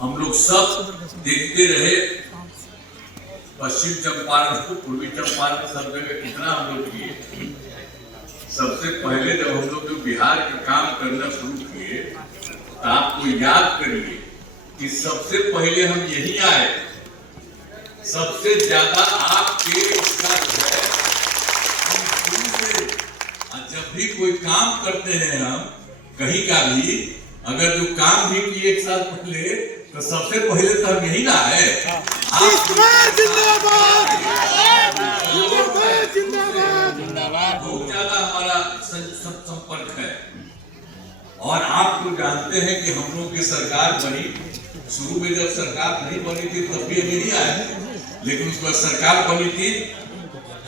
हम लोग सब देखते रहे पश्चिम चंपारण को, पूर्वी चंपारण सब जगह कितना हम लोग किए। सबसे पहले जब हम लोग जो बिहार का काम करना शुरू किए तो आपको याद करिए कि सबसे पहले हम यही आए, सबसे ज्यादा आपके इसका जो है हम शुरू से जब भी कोई काम करते हैं हम कहीं का भी, अगर जो काम भी किए एक साल पहले तो सबसे पहले तो हम यही ना है। बहुत ज्यादा हमारा संपर्क है और आप तो जानते हैं कि हम लोग की सरकार बनी, शुरू में जब सरकार नहीं बनी थी तब भी हम यही आए, लेकिन उसके बाद सरकार बनी थी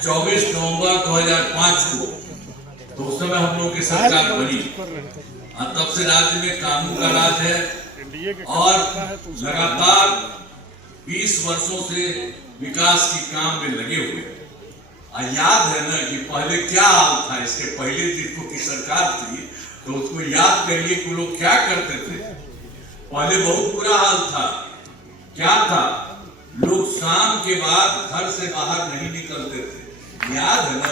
24 नवंबर 2005 को, तो उस समय हम लोग की सरकार बनी और तब से राज्य में कानून का राज है और लगातार 20 वर्षों से विकास की काम में लगे हुए। याद है ना कि पहले क्या हाल था, इसके पहले जिनको की सरकार थी तो उसको याद करिए कि लोग क्या करते थे। पहले बहुत बुरा हाल था। क्या था, लोग शाम के बाद घर से बाहर नहीं निकलते थे। याद है ना,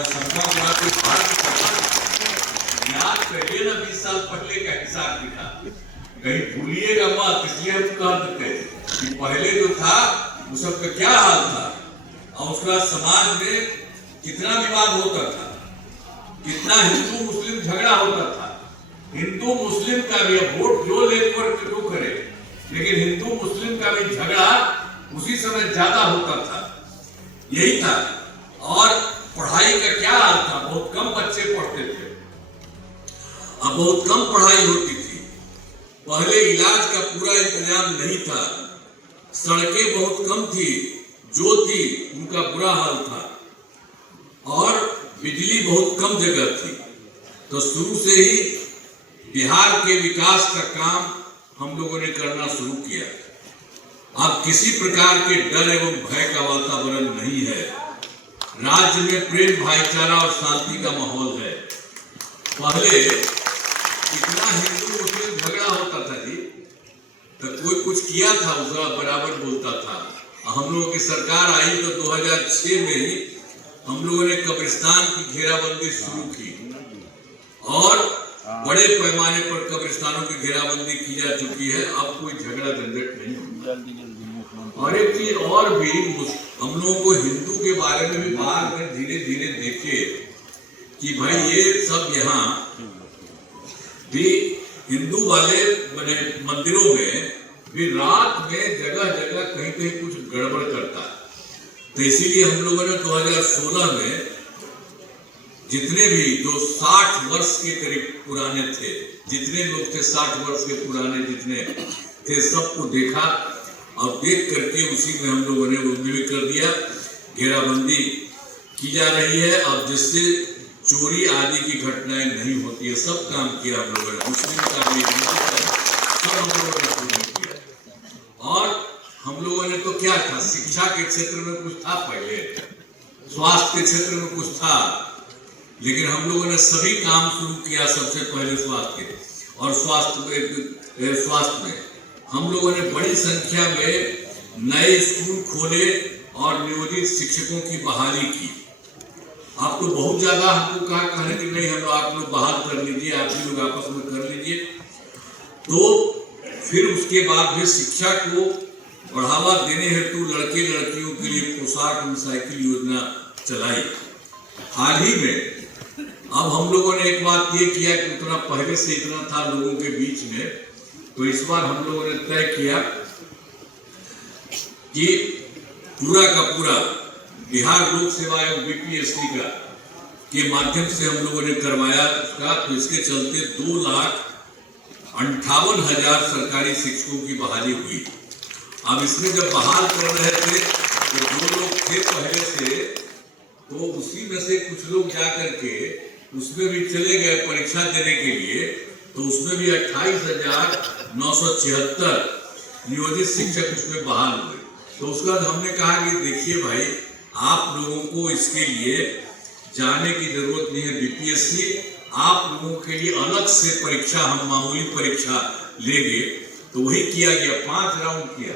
याद करिए ना 20 साल पहले का हिसाब किताब, कहीं भूलिएगा मत, इसलिए हम कह देते कि पहले जो था वो सब का क्या हाल था और उसके बाद समाज में कितना विवाद होता था, कितना हिंदू मुस्लिम झगड़ा होता था। हिंदू मुस्लिम का भी वोट जो लेकर क्यों करे, लेकिन हिंदू मुस्लिम का भी झगड़ा उसी समय ज्यादा होता था, यही था। और पढ़ाई का क्या हाल था, बहुत कम बच्चे पढ़ते थे, अब बहुत कम पढ़ाई होती थी। पहले इलाज का पूरा इंतजाम नहीं था, सड़कें बहुत कम थी, जो थी उनका बुरा हाल था और बिजली बहुत कम जगह थी। तो शुरू से ही बिहार के विकास का काम हम लोगों ने करना शुरू किया। अब किसी प्रकार के डर एवं भय का वातावरण नहीं है, राज्य में प्रेम भाईचारा और शांति का माहौल है। पहले इतना हिंदू मुस्लिम झगड़ा होता था जी, तो कोई कुछ किया था उसका बराबर बोलता था। हम लोगों की सरकार आई तो 2006 में ही हम लोगों ने कब्रिस्तान की घेराबंदी शुरू की और बड़े पैमाने पर कब्रिस्तानों की घेराबंदी की जा चुकी है। अब कोई झगड़ा झंझट नहीं होता। और एक चीज और भी, हम लोगों को हिंदू के बारे में भी बाहर में धीरे धीरे देखे कि भाई ये सब यहाँ भी हिंदू वाले बने मंदिरों में भी रात में जगह जगह कहीं कहीं कुछ गड़बड़ करता है। तो इसीलिए हम लोगों ने 2016 में जितने भी जो 60 वर्ष के करीब पुराने थे, जितने लोग थे 60 वर्ष के पुराने जितने थे, सबको देखा और देख करके उसी में हम लोगों ने उन्हें भी कर दिया। घेराबंदी की जा रही है अब, जिससे चोरी आदि की घटनाएं नहीं होती है। सब काम किया हम लोगों ने, मुस्लिम का भी, सब हम लोगों ने पूर्ण किया। और हम लोगों ने तो क्या था, शिक्षा के क्षेत्र में कुछ था, पहले स्वास्थ्य के क्षेत्र में कुछ था, लेकिन हम लोगों ने सभी काम शुरू किया सबसे पहले स्वास्थ्य के। और स्वास्थ्य में हम लोगों ने बड़ी संख्या में नए स्कूल खोले और नियोजित शिक्षकों की बहाली की। आप तो बहुत ज्यादा हमको कहा कहने कि नहीं हम आप लोग बहाल कर लीजिए, आप भी लोग आपस में कर लीजिए। तो फिर उसके बाद भी शिक्षा को बढ़ावा देने हेतु लड़के लड़कियों के लिए पोशाक और साइकिल योजना चलाई। हाल ही में अब हम लोगों ने एक बात ये किया कि उतना पहले से इतना था लोगों के बीच में, तो इस बार हम लोगों ने तय किया कि पूरा का पूरा बिहार लोक सेवा आयोग बीपीएससी का के माध्यम से हम लोगों ने करवाया उसका। तो इसके चलते 2,58,000 सरकारी शिक्षकों की बहाली हुई। अब इसमें जब बहाल कर रहे थे तो जो लोग थे पहले से, तो उसी में से कुछ लोग जा करके उसमें भी चले गए परीक्षा देने के लिए। तो उसमें भी 28,976 नियोजित शिक्षक उसमें बहाल हुए। तो उसके बाद हमने कहा कि देखिए भाई, आप लोगों को इसके लिए जाने की जरूरत नहीं है बीपीएससी, आप लोगों के लिए अलग से परीक्षा हम मामूली परीक्षा लेंगे तो वही किया गया, 5 राउंड किया,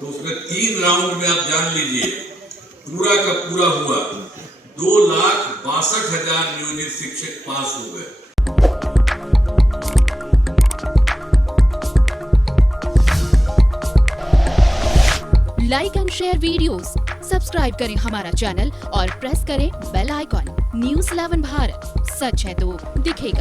तो उसमें 3 राउंड में आप जान लीजिए पूरा का पूरा हुआ 2,62,000 नियोजित शिक्षक पास हो गए। Like and share videos, subscribe करें हमारा चैनल और प्रेस करें बेल आइकॉन। न्यूज़ 11 भारत, सच है तो दिखेगा।